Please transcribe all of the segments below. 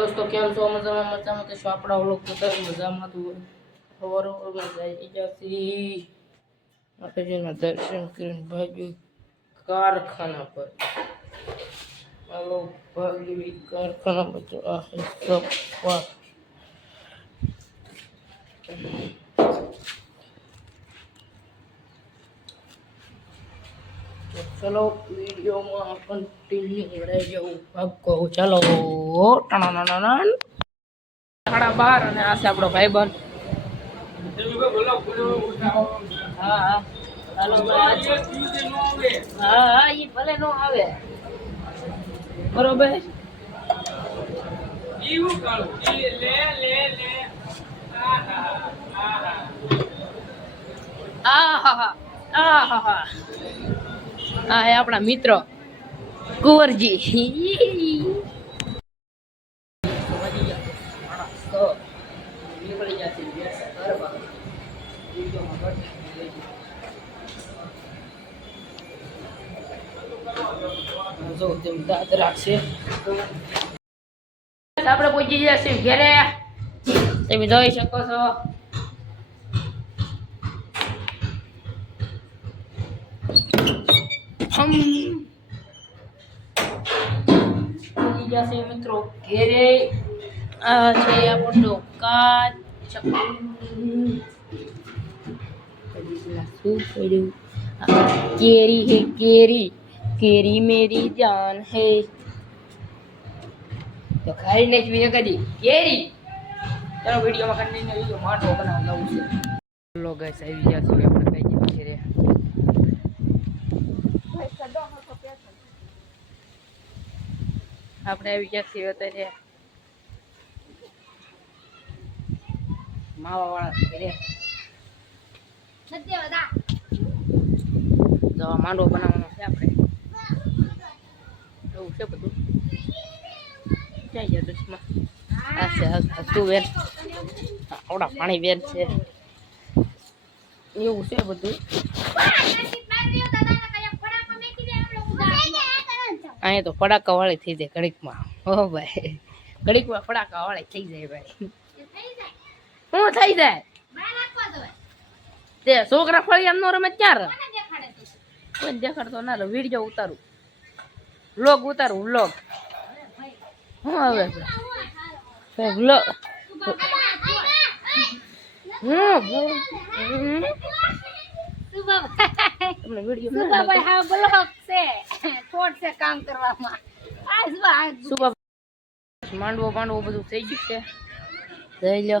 दोस्तों केम छो मजामां तो आपड़ा व्लॉग तो मजामां तो सवारे जाई जासी माताजीना दर्शन करीने भाग्यो कारखाना पर हेलो भाग्यो कारखाना पर तो आ सब चलो वीडियो में कंटिन्यू रह जाओ भागो चलो टनानानान साड़ा 12 અને આ છે આપણો ભાઈબંધ હા હા હાલો હા હા ઈ ભલે નો આવે બરોબર ઈવું કાળો ઈ લે લે લે આહા આહા આ હે આપણા મિત્ર કુંવરજી જો તેમ દાદ રાખશે આપણે પહોંચી ગયા છીએ ઘરે તમે જોઈ શકો છો મિત્રો ઘેરે આ છે આપણો કાચ केरी है केरी केरी मेरी जान है तो खाई नहीं भी कदी केरी चलो वीडियो में करने नहीं जो मांडो बनावता हूं लोग गाइस આવી ગયા છે આપણે કઈ જગ્યાએ ઘરે આપણે આવી ગયા છીએ અત્યારે માવા વાળા ઘરે સત્યવદા તો માંડવો બનાવવાનો છે આપણે એવું છે બધું ક્યાં ગયા દુશ્મન આ છે હસતું વેન આવડા પાણી વેન છે એવું છે બધું અહીંયા તો ફડાકા વાળી થઈ જાય ઘડીકમાં હો ભાઈ ઘડીકમાં ફડાકા વાળી થઈ જાય ભાઈ શું થઈ જાય તે છોકરા ફળી એમ નો રમે ક્યાં રમે કોઈ દેખાડતો ના રે વિડીયો ઉતારું વ્લોગ ઉતારું વ્લોગ હું હવે વ્લોગ તમને વિડીયો ભાઈ હા બ્લોગ છે થોડ છે કામ કરવામાં સુબા માંડવો બધું થઈ ગયું છે જઈ લો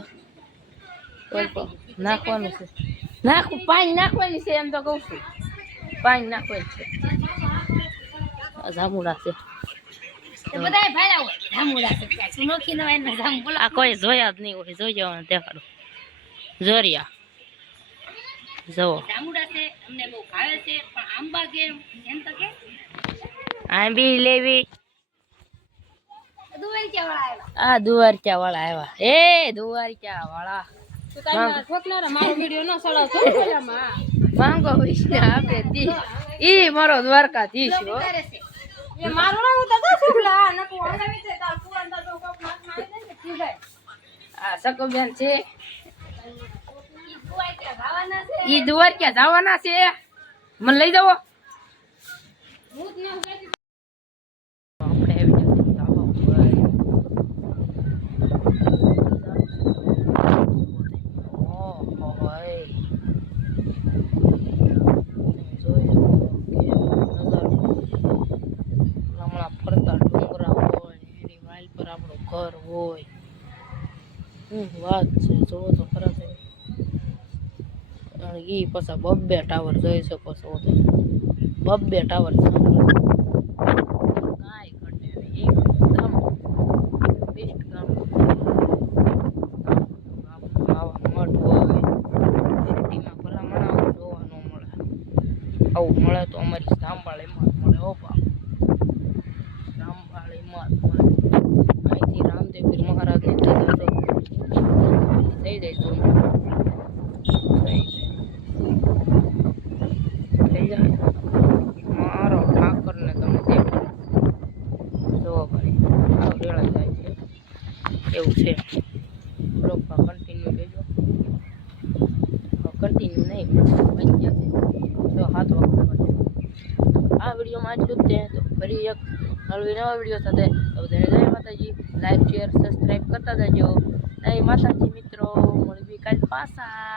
નાખવાનું છે પાણી નાખવાની છે એમ તો કહું છું પાણી નાખવાનું છે જામુડા છે બધાય ભાડા હોય જામુડા છે સુનોખી નો એને જામુડા આ કોઈ જોયા જ નહીં હોય જોઈ જવાનું દેખાડો જોરિયા જો જામુડા છે અમને બહુ ભાવે છે પણ આંબા કેમ એમ તો કે આંબી લેવી દુવારચા વાળા આવ્યા એ દુવારચા વાળા માંગો વિષ્ણુ આપે ઈ મારો દ્વારકાધીશ સકોબેન છે ઈ દ્વારકા જવાના છે મને લઈ જાઓ ઘર હોય વાત છે જોવો તો ખરા છે અને ઈ પાછા બબ્બે ટાવર જોઈ શકો છો બબ્બે ટાવર કાંઈ ઘટે નહીં એકદમ બેસ્ટ કામ આવા મઠ હોય સિટીમાં ભલામણ આવું જોવા ન મળે આવું મળે તો અમારી સાંભાળીમાં મળે હો બાપ સાંભાળીમાં મળે અહીંથી રામદેવપીર મહારાજની ધજા તો થઈ જાય તો થઈ જાય મારો ઠાકરને તમે દેખો જો ભાઈ આવ રેળા જાય છે એવું છે. બ્લોગમાં કન્ટિન્યુ લેજો. કન્ટિન્યુ નહીં બની ગયા છે તો 7 વાગ્યા પછી. આ વિડીયોમાં આટલું જ છે. તો ફરી એક નવા વિડીયો સાથે તો બધાને જય માતાજી. લાઈક શેર સબસ્ક્રાઈબ કરતા જજો. જય માતાજી મિત્રો, મળવી કાલ પાછા.